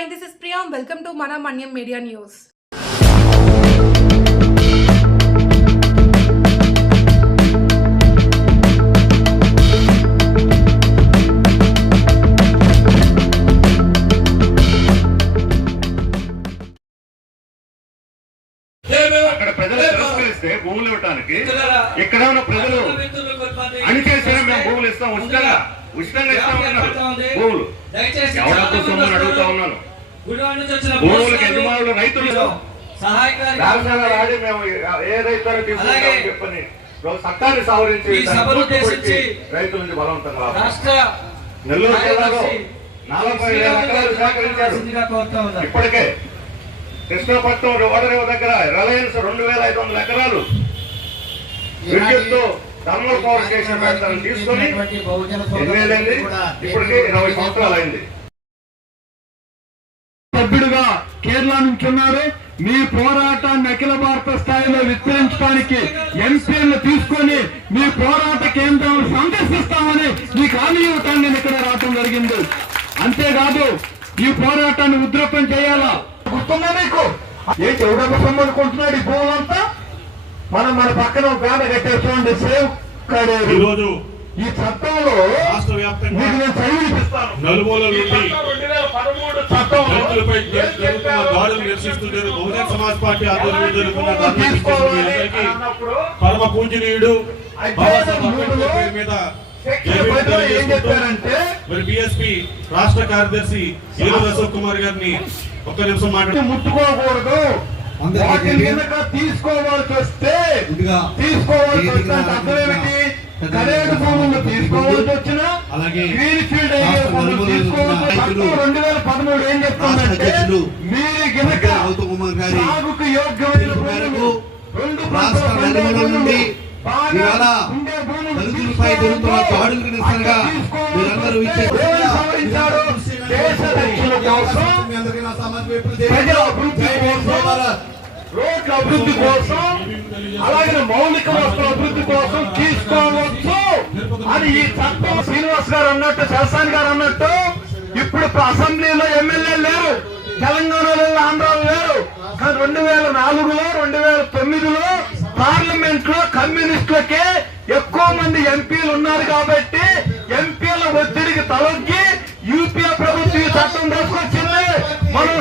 Hi, this is Priya. Welcome to Mana Manyam Media News. అక్కడ ప్రజలు తిరస్కరిస్తే భూములు ఇవ్వటానికి ఇక్కడ ఉన్న ప్రజలు అణిచేసిన మేము భూములు ఇస్తాం. ఉచితంగా. ఉచితంగా ఇస్తామన్నారు భూములు. ఎవడొక్క సొమ్ముని అడుగుతా ఉన్నాను. భూములకు యజమానులు రైతులు రాజధాని ఆడి మేము ఏ చెప్పని సవరించి రైతుల నుంచి. రాష్ట్ర నెల్లూరు జిల్లాలో నలభై వేల ఎకరాలు సేకరించారు. ఇప్పటికే కృష్ణపట్నం ఓడరేవు దగ్గర రిలయన్స్ రెండు వేల ఐదు వందల ఎకరాలు విద్యుత్ థర్మల్ పవర్ స్టేషన్ తీసుకొని ఎన్ని ఇప్పటికి ఇరవై సంవత్సరాలు అయింది సభ్యుడిగా కేరళ నుంచి ఉన్నారు. మీ పోరాటాన్ని అఖిల భారత స్థాయిలో విస్తరించడానికి ఎంపీలను తీసుకొని మీ పోరాట కేంద్రాలను సందర్శిస్తామని మీకు హామీ ఇవ్వటాన్ని నేను ఇక్కడ రావటం జరిగింది. అంతేకాదు ఈ పోరాటాన్ని ఉధృతం చేయాలా? గుర్తుందా మీకు? ఏంటి ఎవడొక సొమ్ము అనుకుంటున్నాడు ఈ భూములంతా మనం మన పక్కన కట్టారు చూడండి సేవ్ కడేరు ఈ చట్టంలో రాష్ట్ర వ్యాప్తంగా నుండి చట్టం రైతులపై జరుగుతున్న దాడులు నిరసిస్తున్న బహుజన సమాజ్ పార్టీ ఆధ్వర్యంలో జరుగుతున్న పరమ పూజనీయుడు మీద మరి బిఎస్పి రాష్ట్ర కార్యదర్శి ఏలూరు అశోక్ కుమార్ గారిని ఒక్క నిమిషం మాట్లాడి. ముట్టుకోకూడదు. తీసుకోవాల్సి వస్తే తీసుకోవాల్సి వస్తే తీసుకోవాల్సి వచ్చినా అలాగే రాష్ట్ర భూములు నుండి ఇవాళ దళితులపై జరుగుతున్న దాడులకు నిరసనగా మీరందరూ ఇచ్చే- దేశ రక్షణ కోసం మీ అందరికీ నా సామాజిక వైపులు అభివృద్ధి కోసం రోడ్ల అభివృద్ధి కోసం అలాగే మౌలిక వస్తువుల అభివృద్ధి కోసం తీసుకోవచ్చు అని ఈ చట్టం శ్రీనివాస్ గారు అన్నట్టు శాసాన్ గారు అన్నట్టు ఇప్పుడు అసెంబ్లీలో ఎమ్మెల్యే లేరు తెలంగాణలో ఆంధ్రాలో లేరు. కానీ రెండు వేల నాలుగులో రెండు వేల తొమ్మిదిలో పార్లమెంట్లో కమ్యూనిస్టులకే ఎక్కువ మంది ఎంపీలు ఉన్నారు కాబట్టి ఎంపీల ఒత్తిడికి తలొగ్గి యూపీఏ ప్రభుత్వం ఈ చట్టం తీసుకొచ్చింది. మనం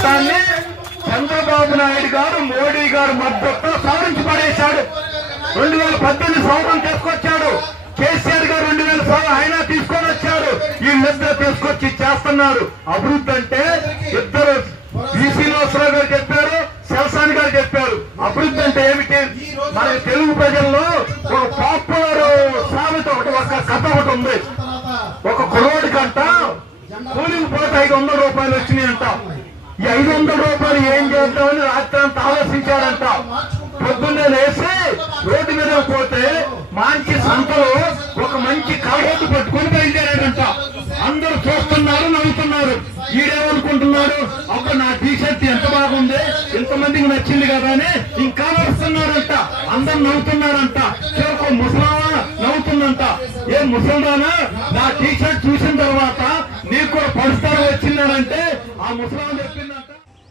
చట్టాన్ని చంద్రబాబు నాయుడు గారు మోడీ గారు మద్దతు సవరించి పడేశాడు. రెండు వేల పద్దెనిమిది సంవత్సరం తీసుకొచ్చాడు కేసీఆర్ గారు రెండు వేల ఆయన తీసుకొని వచ్చాడు వీళ్ళిద్దరు తీసుకొచ్చి చేస్తున్నారు. అభివృద్ధి అంటే ఇద్దరు ఈ శ్రీనివాసరావు గారు చెప్పారు శివసాని గారు చెప్పారు. అభివృద్ధి అంటే ఏమిటి? మన తెలుగు ప్రజల్లో ఒక పాపులర్ సామెత ఒకటి ఒక కథ ఒకటి ఉంది. ఒక కుర్రోడి కంట కూలింగ్ పోతే ఐదు వందల రూపాయలు వచ్చినాయి అంట ఈ ఐదు వందల రూపాయలు ఏం చేద్దామని రాత్రి అంతా ఆలోచించాడంట పొద్దున్నే లేసి రోడ్డు మీద పోతే మంచి సంతలో ఒక మంచి కాగోటు పట్టుకొని బయలుదేరాడంట. అందరూ చూస్తున్నారు నవ్వుతున్నారు. ఈడేమనుకుంటున్నాడు ఒక నా టీషర్ట్ ఎంత బాగుంది? ఇంతమందికి నచ్చింది కదా అని ఇంకా నడుస్తున్నాడంట అందరు నవ్వుతున్నారంట. చివరికి ముసలామా నవ్వుతుందంట. ఏ ముసల్దానా నా టీషర్ట్ చూసిన తర్వాత నీకు కూడా పరిస్థితి వచ్చిందనంటే ఆ ముసలాం చెప్పింది